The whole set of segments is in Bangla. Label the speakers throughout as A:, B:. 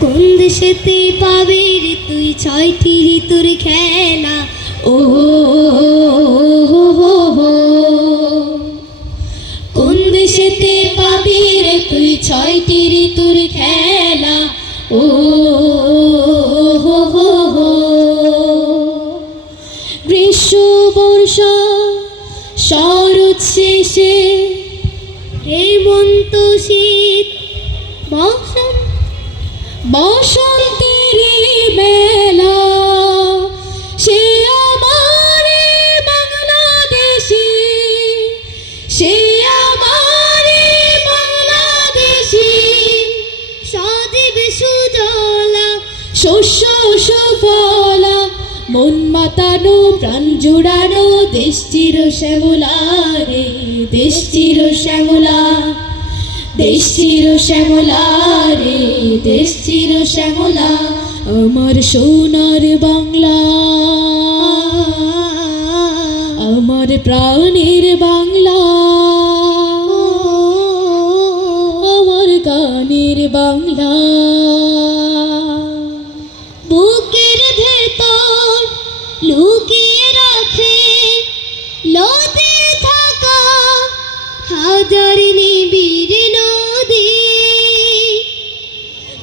A: কোন দেশেতে পাবি রে তুই ছয়টি ঋতুর খেলা ও। কোন দেশেতে পাবি রে তুই ছয়টি ঋতুর খেলা ও। গ্রীষ্ম, বর্ষা, শরৎ শেষে, হেমন্ত শীত বসন্ত বসন্তের বেলা সে আমার বাংলাদেশি, সে আমার বাংলাদেশি। সজীব শস্য সুফলা, মন মাতানো, প্রাণ জোড়ানো শ্যামলা রে, দেশ চির শ্যামলা। দেশ চির শ্যামলা রে, দেশ চির শ্যামলা, আমার সোনার বাংলা। আমার প্রাণের বাংলা। আমার গানের বাংলা।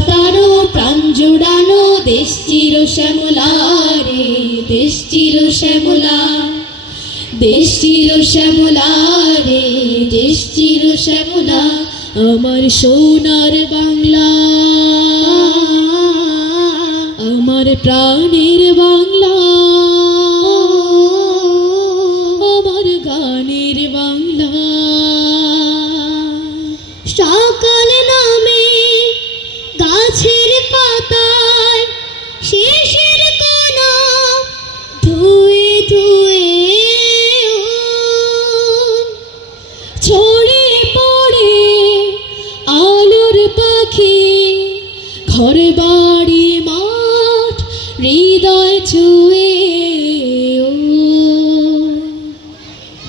A: মাতানো প্রাণ দেশ চির শ্যামলা রে, দেশ চির শ্যামলা, দেশ চির শ্যামলা রে, দেশ চির শ্যামলা, আমার সোনার বাংলা, আমার প্রাণের বাংলা। পাখি, ঘরে বাড়ি, মাঠ, হৃদয় ছুঁয়ে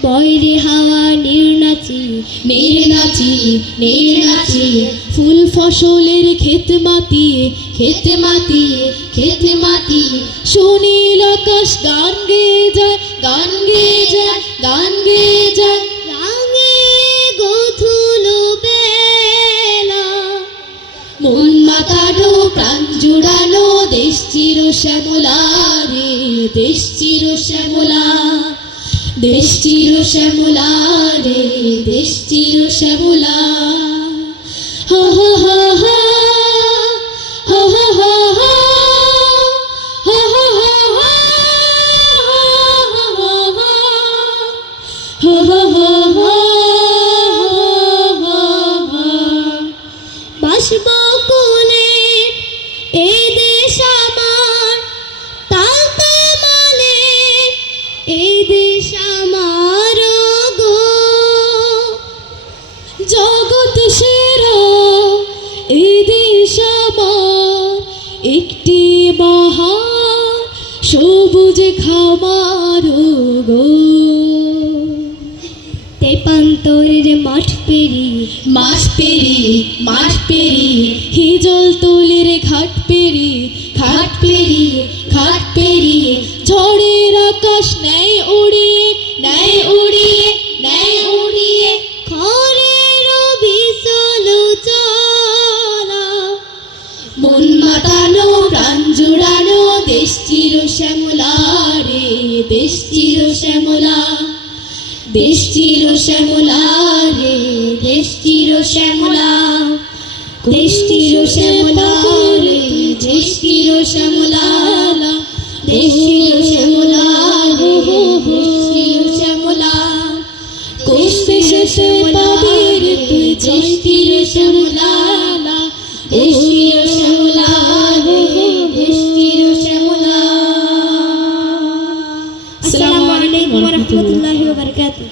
A: বয়রে হাওয়া নির্নাচি নির্নাচি নির্নাচি ফুল ফসলের ক্ষেত মাতিয়ে ক্ষেত মাতিয়ে ক্ষেত মাতিয়ে সুনীল আকাশ গান গেয়ে যায়, গান গেয়ে যায়, গান গেয়ে যায়। শ্যামলা রে দেশ চির শ্যামলা। দেশ চির শ্যামলা রে দেশ চির শ্যামলা। হা হা দেশ আমার গো। জগৎ সেরা এই দেশ আমার। একটি মহান সবুজ খামার গো। তেপান্তরের মাঠ পেরি মাঠ পেরি মাঠ পেরি হিজল তোলের ঘাট দেশ চির শ্যামলা রে দেশ চির শ্যামলা দেশ চির শ্যামলা রে দেশ চির শ্যামলা দেশ চির শ্যামলা রে দেশ চির শ্যামলা দেশ চির শ্যামলা রে দেশ চির শ্যামলা কোষ শেষে পাবে
B: তুই দেশ চির শ্যামলা দেশ